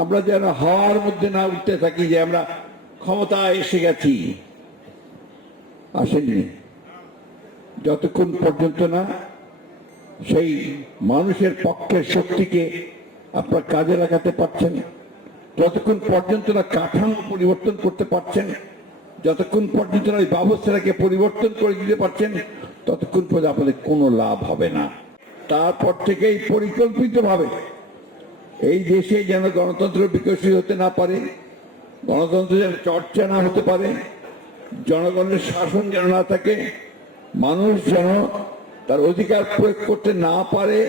আমরা যেন হওয়ার মধ্যে না উঠতে থাকি যে আমরা ক্ষমতা এসে গেছি। আসেনি যতক্ষণ পর্যন্ত না সেই মানুষের পক্ষের শক্তিকে আপনার কাজে লাগাতে পারছেন, যতক্ষণ পর্যন্ত না কাঠামো পরিবর্তন করতে পারছেন, যতক্ষণ পর্যন্ত না ওই ব্যবস্থাটাকে পরিবর্তন করে দিতে পারছেন, ততক্ষণ পর্যন্ত আপনাদের কোনো লাভ হবে না। তারপর থেকেই পরিকল্পিতভাবে এই দেশে যেন গণতন্ত্র বিকশিত হতে না পারে, গণতন্ত্র যেন চর্চা না হতে পারে, জনগণের শাসন যেন না থাকে, মানুষ যেন তার অধিকার প্রয়োগ করতে না পারে,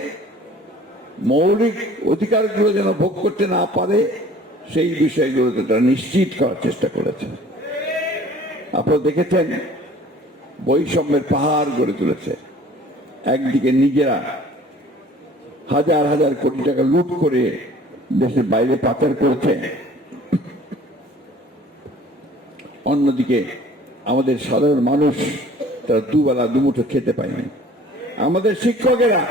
মৌলিক অধিকারগুলো যেন ভোগ করতে না পারে, সেই বিষয়গুলোকে তারা নিশ্চিত করার চেষ্টা করেছে। আপনারা দেখেছেন বৈষম্যের পাহাড় গড়ে তুলেছে। একদিকে নিজেরা হাজার হাজার কোটি টাকা লুট করে দেশের বাইরে পাচার করেছে। অন্যদিকে আমাদের সাধারণ মানুষ তারা দুবেলা দুমুঠো খেতে পায়নি। আমাদের শিক্ষকেরা,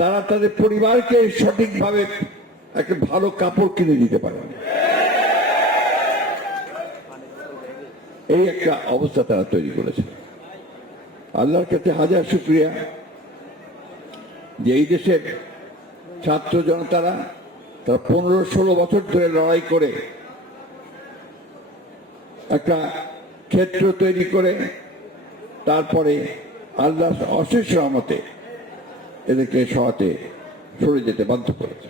তারা তাদের পরিবারকে সঠিকভাবে একটা ভালো কাপড় কিনে দিতে পারে এই একটা অবস্থা তারা তৈরি করেছে। আল্লাহর কাছে হাজার শুক্রিয়া। যে এই দেশের ছাত্র জনতারা তারা পনেরো ষোলো বছর ধরে লড়াই করে একটা ক্ষেত্র তৈরি করে, তারপরে আল্লাহ অশেষ রহমতে এদেরকে সহাতে সরে যেতে বাধ্য করেছে।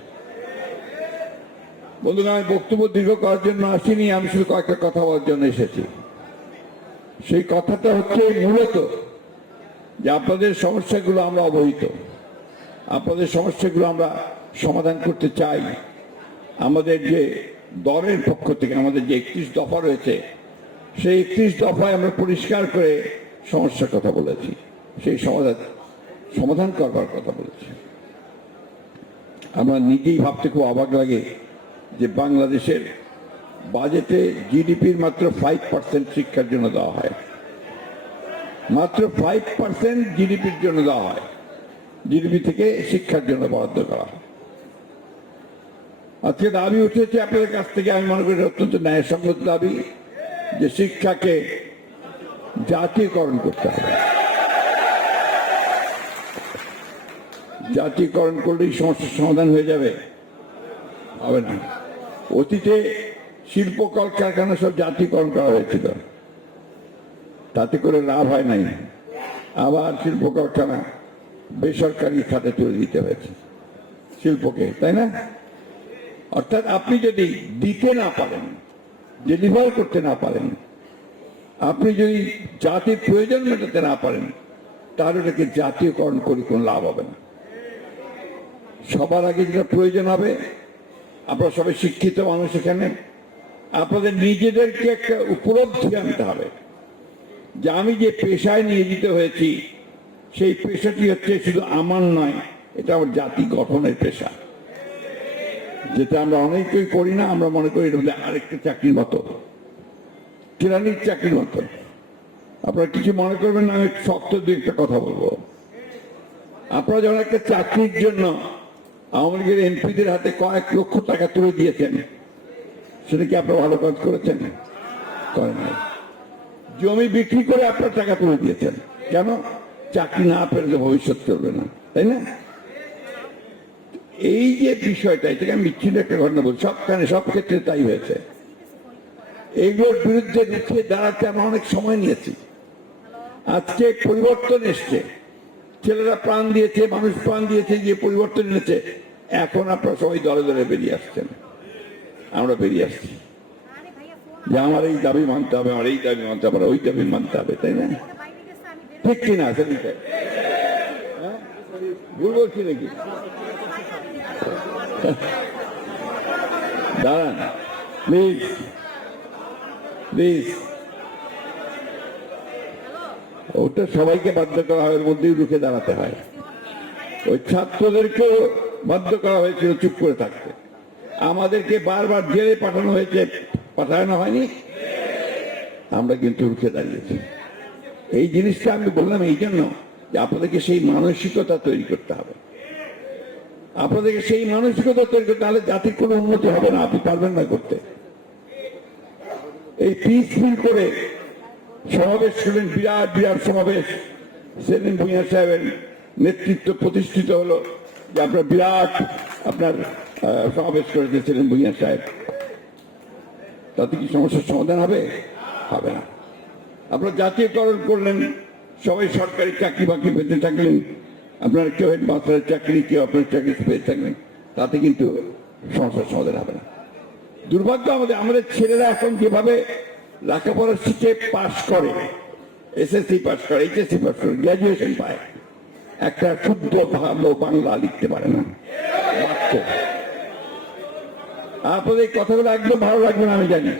বন্ধুগণ আমি বক্তব্য দীর্ঘ করার জন্য আসিনি, আমি শুধু কয়েকটা কথা বলার জন্য এসেছি। সেই কথাটা হচ্ছে মূলত যে আপনাদের সমস্যাগুলো আমরা অবহিত। আপনাদের সমস্যাগুলো আমরা সমাধান করতে চাই। আমাদের যে দলের পক্ষ থেকে আমাদের যে একত্রিশ দফা রয়েছে, সেই একত্রিশ দফায় আমরা পরিষ্কার করে সমস্যার কথা বলেছি। সেই সমাধান সমাধান করবার কথা বলেছি। আমরা নিজেই ভাবতে খুব অবাক লাগে যে বাংলাদেশের বাজেটে জিডিপির মাত্র ফাইভ পার্সেন্ট শিক্ষার জন্য দেওয়া হয়। মাত্র ফাইভ পার্সেন্ট জিডিপির জন্য দেওয়া হয়। জিডিপি থেকে শিক্ষার জন্য বরাদ্দ করা হয়। আজকে দাবি উঠেছে, আপনাদের কাছ থেকে আমি মনে করি অত্যন্ত ন্যায়সঙ্গত দাবি, যে শিক্ষাকে জাতীয়করণ করতে হবে। জাতীয়করণ করলেই সমস্যার সমাধান হয়ে যাবে। হবে না। অতীতে শিল্প, কলকারখানা সব জাতীয়করণ করা হয়েছিল। তাতে করে লাভ হয় নাই। আবার শিল্প কারখানা বেসরকারি খাতে তুলে দিতে হয়েছে, শিল্পকে, তাই না? অর্থাৎ আপনি যদি দিতে না পারেন ডেলিভার করতে না পারেন, আপনি যদি জাতির প্রয়োজন মেটাতে না পারেন, তাহলে ওটাকে জাতীয়করণ করে কোনো লাভ হবে না। সবার আগে যেটা প্রয়োজন হবে, আপনারা সবাই শিক্ষিত মানুষ এখানে, আপনাদের নিজেদেরকে একটা উপলব্ধি আনতে হবে যে আমি যে পেশায় নিয়োজিত হয়েছি সেই পেশাটি হচ্ছে শুধু আমার নয়, এটা আমার জাতি গঠনের পেশা। যেটা আমরা অনেকেই করি না, আমরা মনে করি এটা আরেকটা চাকরির মতো কেরানির চাকরির মতো। আপনারা কিছু মনে করবেন না, আমি শক্ত দু একটা কথা বলব। আপনারা যখন একটা চাকরির জন্য আওয়ামী লীগের এমপিদের হাতে কয়েক লক্ষ টাকা তুলে দিয়েছেন, সেটা কি আপনারা ভালো কাজ করেছেন? করেন জমি বিক্রি করে আপনার টাকা তুলে দিয়েছেন। কেন? চাকরি না পেলে ভবিষ্যৎ চলবে না, তাই না? এই যে বিষয়টা এটাকে আমি বিচ্ছিন্ন একটা ঘটনা বলছি, সবখানে, সব ক্ষেত্রে তাই হয়েছে। এইগুলোর বিরুদ্ধে রুখে দাঁড়াতে আমরা অনেক সময় নিয়েছি। আজকে পরিবর্তন এসছে। ছেলেরা প্রাণ দিয়েছে, মানুষ প্রাণ দিয়েছে যে পরিবর্তন এনেছে। এখন আপনারা সবাই দলে দলে বেরিয়ে আসছেন। আমরা বেরিয়ে আসছি। যে আমার এই দাবি মানতে হবে, আমার এই দাবি মানতে হবে ওই দাবি মানতে হবে, তাই না? ঠিক কিনা হ্যাঁ? ভুল বলছি নাকি? দাঁড়ান প্লিজ প্লিজ ওটা সবাইকে বাধ্য করা হয়, ওর মধ্যেই রুখে দাঁড়াতে হয়। ওই ছাত্রদেরকেও বাধ্য করা হয়েছিল চুপ করে থাকতে। আমাদেরকে বারবার জেলে পাঠানো হয়েছে, পাঠানো হয়নি। আমরা কিন্তু রুখে দাঁড়িয়েছি। এই জিনিসটা আমি বললাম এই জন্য যে আপনাদেরকে সেই মানসিকতা তৈরি করতে হবে। আপনাদেরকে সেই মানসিকতা তৈরি করতে, তাহলে জাতির কোনো উন্নতি হবে না, আপনি পারবেন না করতে। এই পিসফুল করে সমাবেশ করলেন, বিরাট বিরাট সমাবেশ। সেলিম ভুঁইয়া সাহেবের নেতৃত্ব প্রতিষ্ঠিত হলো, যে আপনার বিরাট আপনার সমাবেশ করেছে সেলিম ভুঁইয়া সাহেব। তাতে কি সমস্যার সমাধান হবে? হবে না। আপনার জাতীয়করণ করলেন, সবাই সরকারি চাকরি বাকরি পেতে থাকলেন, আপনার কেউ হেডমাস্টারের চাকরি, কেউ আপনার চাকরি পেয়ে থাকলেন, তাতে কিন্তু সমস্যার সমাধান হবে না। দুর্ভাগ্য আমাদের আমাদের ছেলেরা এখন যেভাবে লেখাপড়া শিখে পাশ করে এসএসসি পাস করে এইচএসসি পাস করে গ্র্যাজুয়েশন পায়, একটা শুদ্ধ ভালো বাংলা লিখতে পারে না আপনাদের কথাগুলো একদম ভালো লাগবে না, আমি জানি।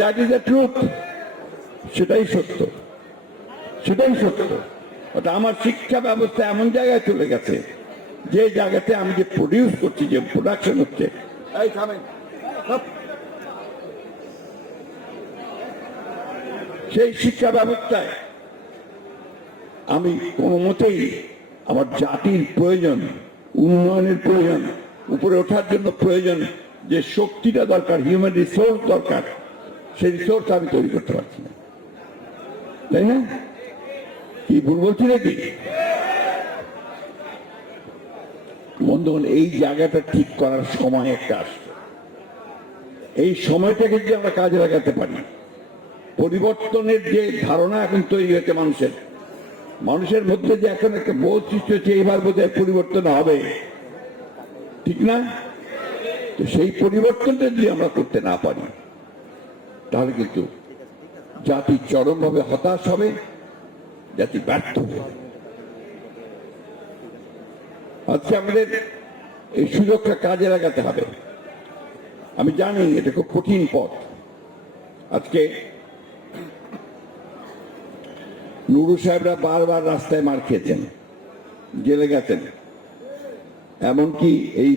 দ্যাট ইজ দ্য ট্রুথ সেটাই সত্য। সেটাই সত্য। অর্থাৎ আমার শিক্ষা ব্যবস্থা এমন জায়গায় চলে গেছে, যে জায়গাতে আমি যে প্রডিউস করছি, যে প্রোডাকশন হচ্ছে থামেন। সেই শিক্ষা ব্যবস্থায় আমি কোনো মতেই আমার জাতির প্রয়োজন, উন্নয়নের প্রয়োজন, উপরে ওঠার জন্য প্রয়োজন, যে শক্তিটা দরকার হিউম্যান রিসোর্স দরকার, সেই রিসোর্স আমি তৈরি করতে পারছি না। তাই না? কি ভুল বলছি নাকি? বন্ধুগণ, এই জায়গাটা ঠিক করার সময় একটা আসছে। এই সময়টাকে যদি আমরা কাজে লাগাতে পারি, পরিবর্তনের যে ধারণা এখন তৈরি হয়েছে মানুষের মানুষের মধ্যে যে এখন একটা বোধ সৃষ্টি হচ্ছে, এইবার বোধ পরিবর্তন হবে। ঠিক না? তো সেই পরিবর্তনটা যদি আমরা করতে না পারি, তাহলে কিন্তু জাতি চরমভাবে হতাশ হবে, জাতি ব্যর্থ হবে। আজকে আমাদের এই সুযোগটা কাজে লাগাতে হবে। আমি জানি এটা খুব কঠিন পথ। আজকে নুরু সাহেবরা বারবার রাস্তায় মার খেয়েছেন, জেলে গেছেন। এমনকি এই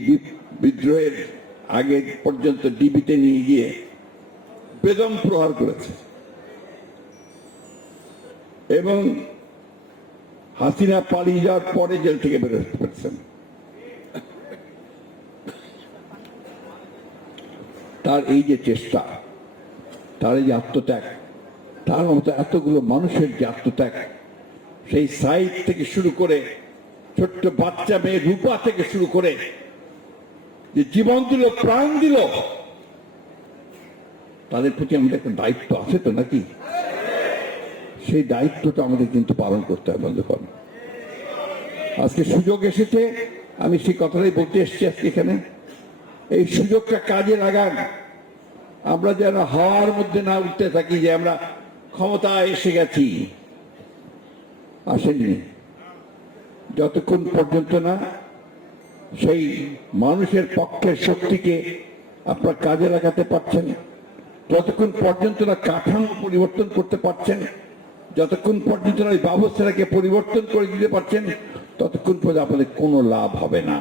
বিদ্রোহের আগে পর্যন্ত ডিবিতে নিয়ে গিয়ে বেদম প্রহার করেছে। এবং হাসিনা পালিয়ে যাওয়ার পরে জেল থেকে বেরোতে পারছেন। তার এই যে চেষ্টা, তার এই যে আত্মত্যাগ, তার মতো এতগুলো মানুষের যে আত্মত্যাগ, সেই সাইড থেকে শুরু করে ছোট্ট বাচ্চা মেয়ে রূপা থেকে শুরু করে যে জীবন দিল, প্রাণ দিল, তাদের প্রতি আমাদের একটা দায়িত্ব আছে তো নাকি? সেই দায়িত্বটা আমাদের কিন্তু পালন করতে হবে, বন্ধুগণ। আজকে সুযোগ এসেছে, আমি সেই কথাটাই বলতে এসেছি আজকে এখানে। এই সুযোগটা কাজে লাগান। আমরা যেন হাওয়ার মধ্যে না উঠতে থাকি, যে আমরা ক্ষমতা এসে গেছি। আসেনি যতক্ষণ পর্যন্ত না সেই মানুষের পক্ষের শক্তিকে আপনার কাজে লাগাতে পারছেন ততক্ষণ পর্যন্ত না কাঠামো পরিবর্তন করতে পারছেন যতক্ষণ পর্যন্ত ওই ব্যবস্থাটাকে পরিবর্তন করে দিতে পারছেন, ততক্ষণ পর্যন্ত আপনাদের কোনো লাভ হবে না।